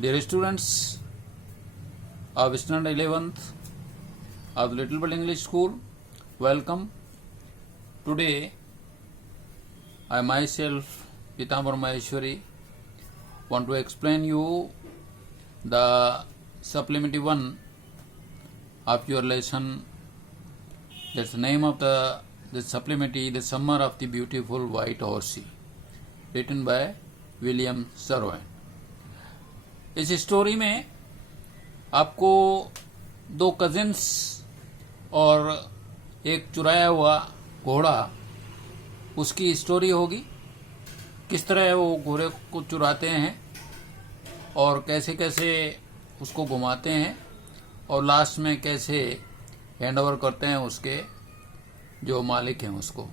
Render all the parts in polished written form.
Dear students of standard 11th of Little Bird English School, welcome. Today, I myself, Pitambar Maheshwari, want to explain you the supplementary 1 of your lesson. That's the name of the supplementary, The Summer of the Beautiful White Horsey, written by William Sirwin. इस story में आपको दो cousins और एक चुराया हुआ घोड़ा उसकी स्टोरी होगी। किस तरह वो घोड़े को चुराते हैं और कैसे कैसे उसको घुमाते हैं और लास्ट में कैसे हैंड ओवर करते हैं उसके जो मालिक हैं उसको।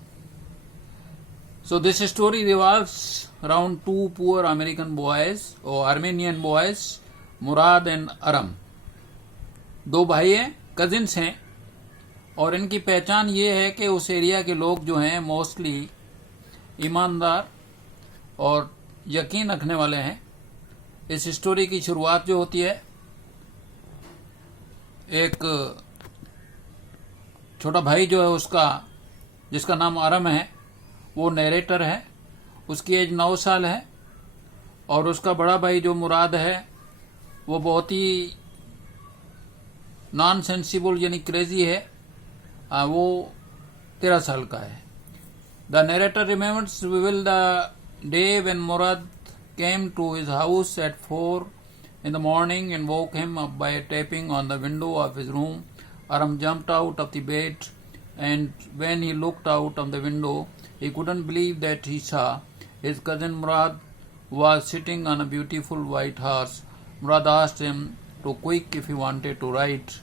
So this story revolves around two poor American boys or Armenian boys, Mourad and Aram. दो भाई हैं, कजिन्स हैं, और इनकी पहचान ये है कि उस एरिया के लोग जो हैं मोस्टली ईमानदार और यकीन रखने वाले हैं। इस स्टोरी की शुरुआत जो होती है, एक छोटा भाई जो है उसका, जिसका नाम अरम है, वो नरेटर है। उसकी एज 9 साल है और उसका बड़ा भाई जो मुराद है वो बहुत ही नॉन सेंसिबल यानी क्रेजी है, वो 13 साल का है। The narrator remembers will the day when Mourad came to his house at 4 in the morning and woke him up by tapping on the window of his room. Aram jumped out of the bed, and when he looked out of the window, he couldn't believe that he saw his cousin Murad was sitting on a beautiful white horse. Murad asked him to quit if he wanted to ride.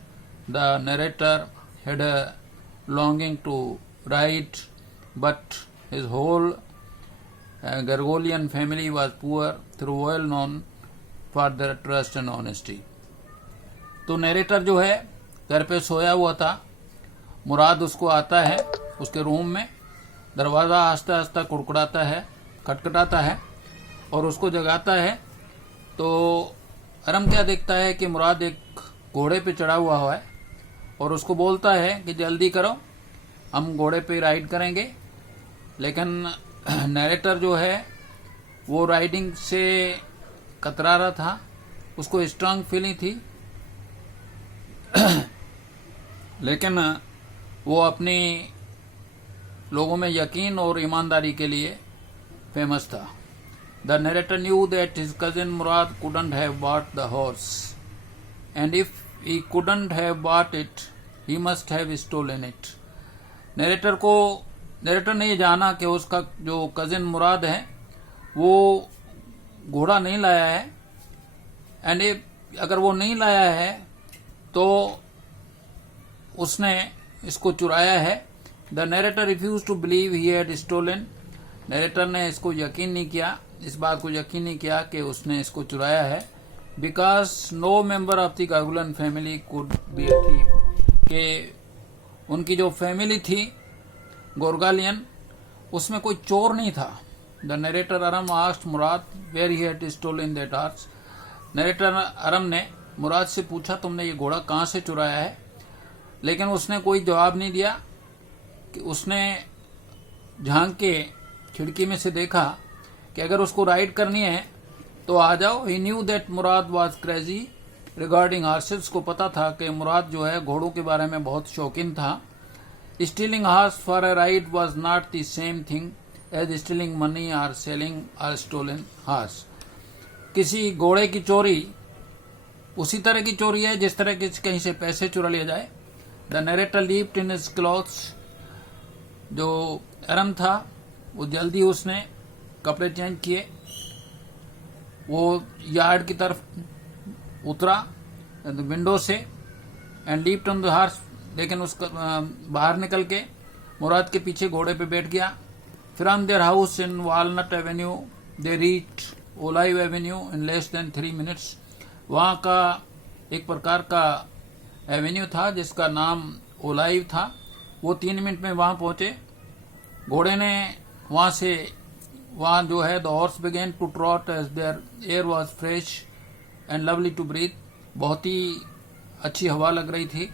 The narrator had a longing to ride, but his whole Gargolian family was poor, through well known for their trust and honesty. तो narrator जो है घर पे सोया हुआ था। मुराद उसको आता है उसके रूम में, दरवाज़ा आस्ता आस्ता कुड़कुड़ाता है, खटखटाता है और उसको जगाता है। तो अरम क्या देखता है कि मुराद एक घोड़े पे चढ़ा हुआ है और उसको बोलता है कि जल्दी करो, हम घोड़े पे राइड करेंगे। लेकिन नरेटर जो है वो राइडिंग से कतरा रहा था, उसको स्ट्रांग फीलिंग थी, लेकिन वो अपनी लोगों में यकीन और ईमानदारी के लिए फेमस था। The narrator knew that his cousin Murad couldn't have bought the horse, and if he couldn't have bought it, he must have stolen it. Narrator ने ये जाना कि उसका जो कजिन मुराद है वो घोड़ा नहीं लाया है, एंड अगर वो नहीं लाया है तो उसने इसको चुराया है। The narrator refuse to believe he had stolen. Narrator ने इसको यकीन नहीं किया, इस बात को यकीन नहीं किया कि उसने इसको चुराया है। Because no member of the Garoghlanian family could be a thief, कि उनकी जो फैमिली थी गोरगालियन, उसमें कोई चोर नहीं था। The narrator Aram asked Mourad where he had stolen that horse. Narrator Aram ने मुराद से पूछा, तुमने ये घोड़ा कहाँ से चुराया है? लेकिन उसने कोई जवाब नहीं दिया। कि उसने झांक के खिड़की में से देखा कि अगर उसको राइड करनी है तो आ जाओ। He knew that Mourad was crazy regarding horses. को पता था कि मुराद जो है घोड़ों के बारे में बहुत शौकीन था। Stealing horse for a ride was not the same thing as stealing money और सेलिंग और स्टोलन हॉर्स। किसी घोड़े की चोरी उसी तरह की चोरी है जिस तरह कहीं से पैसे चुरा लिया जाए। The narrator leaped in his clothes. जो अरम था वो जल्दी उसने कपड़े चेंज किए, वो यार्ड की तरफ उतरा विंडो से, and leaped on the horse. लेकिन उसका बाहर निकल के मुराद के पीछे घोड़े पे बैठ गया। From their house in Walnut Avenue they reached Olive Avenue in less than 3 minutes। वहाँ का एक प्रकार का एवेन्यू था जिसका नाम ओलाइव था। वो 3 मिनट में वहाँ पहुंचे। घोड़े ने वहाँ जो है the horse began to trot as there air was fresh and lovely to breathe, बहुत ही अच्छी हवा लग रही थी।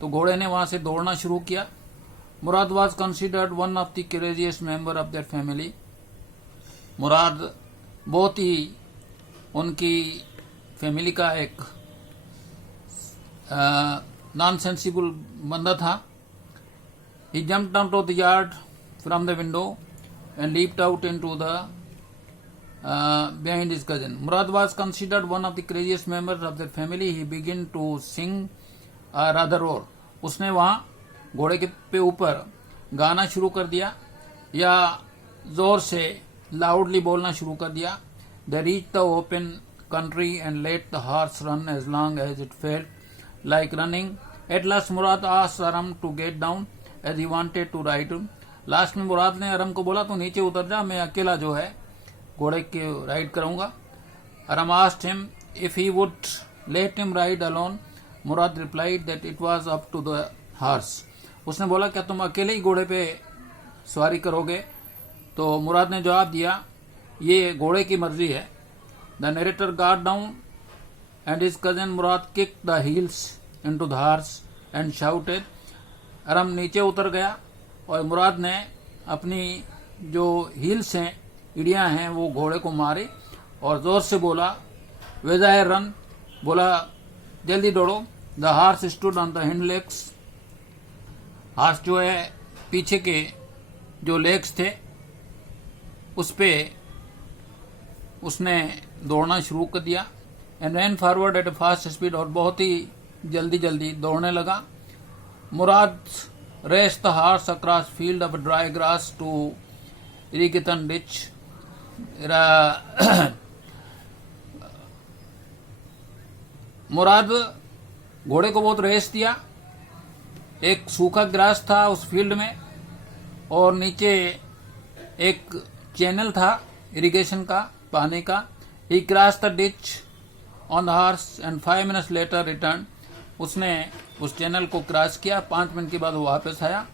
तो घोड़े ने वहां से दौड़ना शुरू किया। Mourad was considered one of the courageous member of that family. Mourad बहुत ही उनकी फैमिली का एक नॉन सेंसिबल बंदा था। He jumped out of the yard from the window and leaped out into the behind his cousin. Murad was considered one of the craziest members of the family. He began to sing rather roar. उसने वहाँ घोड़े के पे ऊपर गाना शुरू कर दिया या जोर से लाउडली बोलना शुरू कर दिया। They reached the open country and let the horse run as long as it felt like running. At last Murad asked Aram to get down as he wanted to ride. Last में मुराद ने Aram को बोला तो नीचे उतर जा, मैं अकेला जो है घोड़े के राइड करूंगा। अरम asked him if he would let him ride alone. Murad replied that it was up to the horse. उसने बोला क्या तुम अकेले ही घोड़े पे सवारी करोगे? तो मुराद ने जवाब दिया ये घोड़े की मर्जी है। The narrator got down and his cousin Murad kicked the heels into the horse and shouted. अरम नीचे उतर गया और मुराद ने अपनी जो हील्स हैं, इड़ियां हैं, वो घोड़े को मारी और जोर से बोला वेजायर रन, बोला जल्दी दौड़ो। The horse stood on the hind legs. Horse जो है पीछे के जो लेग्स थे उस पे उसने दौड़ना शुरू कर दिया। And ran forward at a fast speed, और बहुत ही जल्दी जल्दी दौड़ने लगा। मुराद raced the horse across field of dry grass to irrigation ditch. मुराद घोड़े को बहुत रेस दिया। एक सूखा ग्रास था उस फील्ड में और नीचे एक चैनल था इरिगेशन का, पानी का। He crossed the ditch on the horse and 5 minutes later returned. उसने उस चैनल को क्रॉस किया, 5 मिनट के बाद वो वापस आया।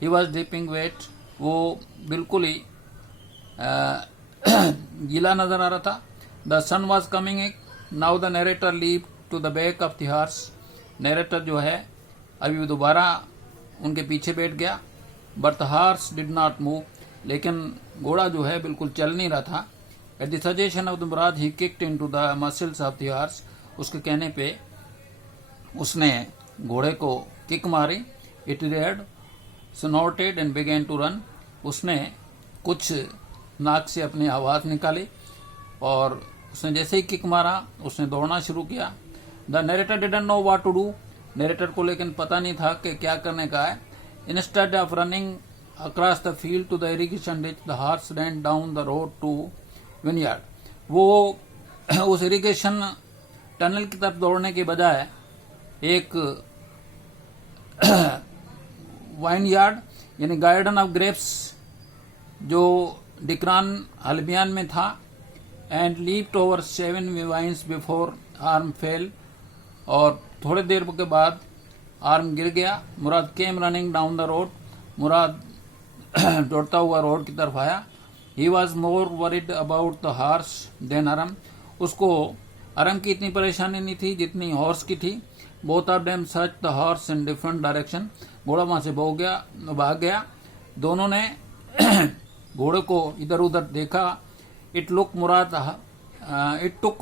ही वॉज ड्रिपिंग वेट, वो बिल्कुल ही गीला नजर आ रहा था। The sun was coming in. Now the narrator leap to the back of the horse. Narrator जो है अभी दोबारा उनके पीछे बैठ गया। But the horse did not move, लेकिन घोड़ा जो है बिल्कुल चल नहीं रहा था। At the suggestion of the Mourad he kicked into the muscles of the horse. उसके कहने पे उसने घोड़े को किक मारी। It reared snorted and begin to run. उसने कुछ नाक से अपनी आवाज निकाली और उसने जैसे ही किक मारा उसने दौड़ना शुरू किया। The narrator didn't know what to do. Narrator को लेकिन पता नहीं था कि क्या करने का है। Instead of running across the field to the irrigation ditch, the horse ran down the road to vineyard. वो उस इरिगेशन टनल की तरफ दौड़ने के बजाय एक वाइन यार्ड यानी गार्डन ऑफ ग्रेप्स जो डिक्रान हल्बियान में था, and leaped over 7 vines before Aram fell, और थोड़ी देर के बाद आर्म गिर गया। Mourad came running down the road. Mourad दौड़ता हुआ रोड की तरफ आया। He was more worried about the horse than Aram. उसको अरम की इतनी परेशानी नहीं थी जितनी हॉर्स की थी। Both of them search the horse in different direction. घोड़ा वहां से भाग गया। दोनों ने घोड़े को इधर उधर देखा। It took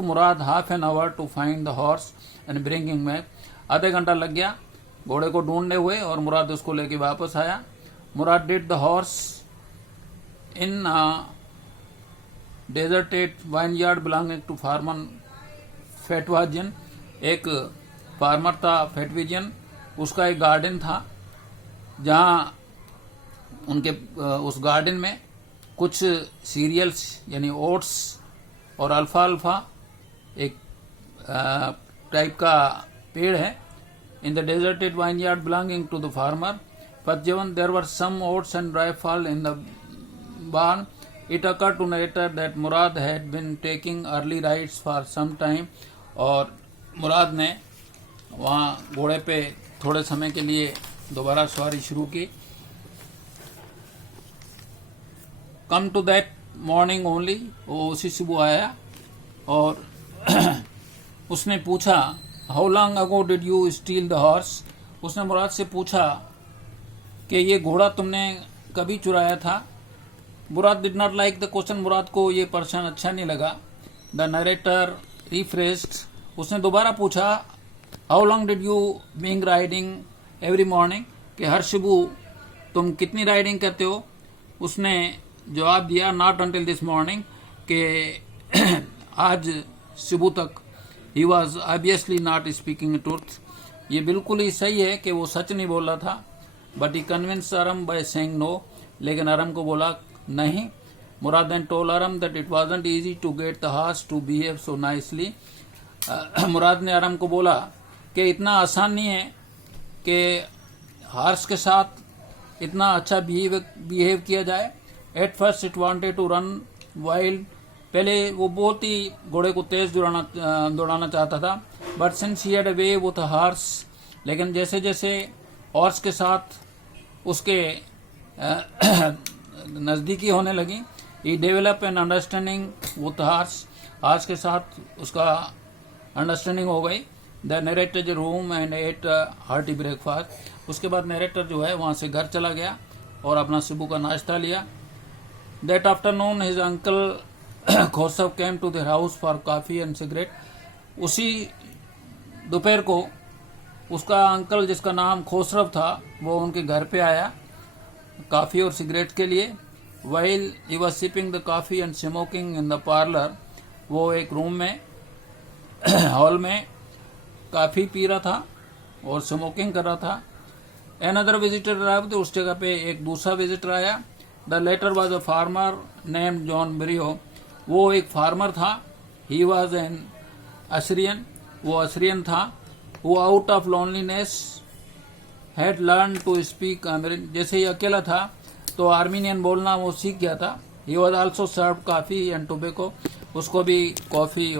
Mourad half an hour to find the horse and bringing back. आधे घंटा लग गया घोड़े को ढूंढने हुए और मुराद उसको लेके वापस आया। Mourad did the horse in deserted vineyard belonging to farmer Fetvajian. एक फार्मर था फेटविजियन, उसका एक गार्डन था जहां उनके उस गार्डन में कुछ सीरियल्स यानी ओट्स और अल्फा एक टाइप का पेड़ है। In the deserted vineyard belonging to the farmer Fatjavan, there were some oats and dry fall in the barn. It occurred to narrator that Murad had been taking early rides for some time, और मुराद ने वहाँ घोड़े पे थोड़े समय के लिए दोबारा सवारी शुरू की। Come to that morning only, वो उसी सुबह आया और उसने पूछा how long ago did you steal the horse, उसने मुराद से पूछा कि ये घोड़ा तुमने कभी चुराया था। Mourad did not like the question, Mourad को ये प्रश्न अच्छा नहीं लगा। द नरेटर रिफ्रेस्ड, उसने दोबारा पूछा how long did you being riding every morning, कि हर सुबह तुम कितनी राइडिंग करते हो। उसने जवाब दिया नॉट अंटिल दिस मॉर्निंग, कि आज सुबह तक। He was obviously not speaking truth, ये बिल्कुल ही सही है कि वो सच नहीं बोल रहा था। But he convince Aram by saying no, लेकिन अरम को बोला नहीं। Mourad then told Aram that it wasn't easy to get the horse to behave so nicely. Mourad ने अरम को बोला कि इतना आसान नहीं है कि हॉर्स के साथ इतना अच्छा बिहेव किया जाए। At first it wanted to run wild, पहले वो बहुत ही घोड़े को तेज दौड़ाना चाहता था। But since he had a way with the horse, लेकिन जैसे जैसे हॉर्स के साथ उसके नज़दीकी होने लगी, he develop an understanding with horse, horse के साथ उसका अंडरस्टैंडिंग हो गई। द नरेटर जो room and ate hearty breakfast, उसके बाद नरेटर जो है वहाँ से घर चला गया और अपना सुबह का नाश्ता लिया। That afternoon his uncle Khosrove came to their house for coffee and cigarette, उसी दोपहर को उसका अंकल जिसका नाम खोसरव था वो उनके घर पे आया कॉफ़ी और सिगरेट के लिए। While he was sipping the coffee and smoking in the parlour, वो एक रूम में हॉल में कॉफ़ी पी रहा था और स्मोकिंग कर रहा था। अनदर विजिटर अराइव्ड, उस जगह पे एक दूसरा विजिटर आया। The latter was a farmer named John Byro, वो एक फार्मर था। ही वॉज एन असीरियन, वो असीरियन था। वो out of loneliness had learn to speak Armenian, जैसे ही अकेला था तो आर्मीनियन बोलना वो सीख गया था। He was also serve coffee and tobacco, उसको भी कॉफ़ी